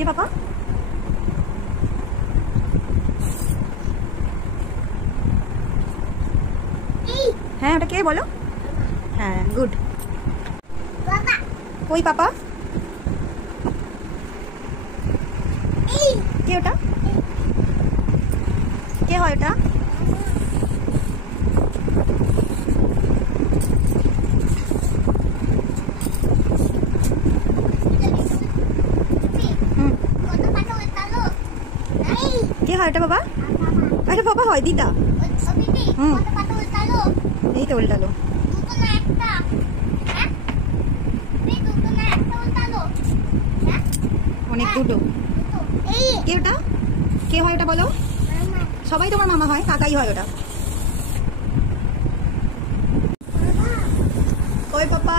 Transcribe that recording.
কে পাপা? হ্যাঁ ওটা কে বলো? হ্যাঁ গুড। কই পাপা? কে ওটা? কে হয় ওটা? কে হয় ওটা বাবা? আরে বাবা হয় দিদা। এই তো উল্টালো। অনেক দুটো। কে ওটা? কে হয় ওটা বলো? সবাই তোমার মামা হয়, কাকাই হয় ওটা। কই পাপা?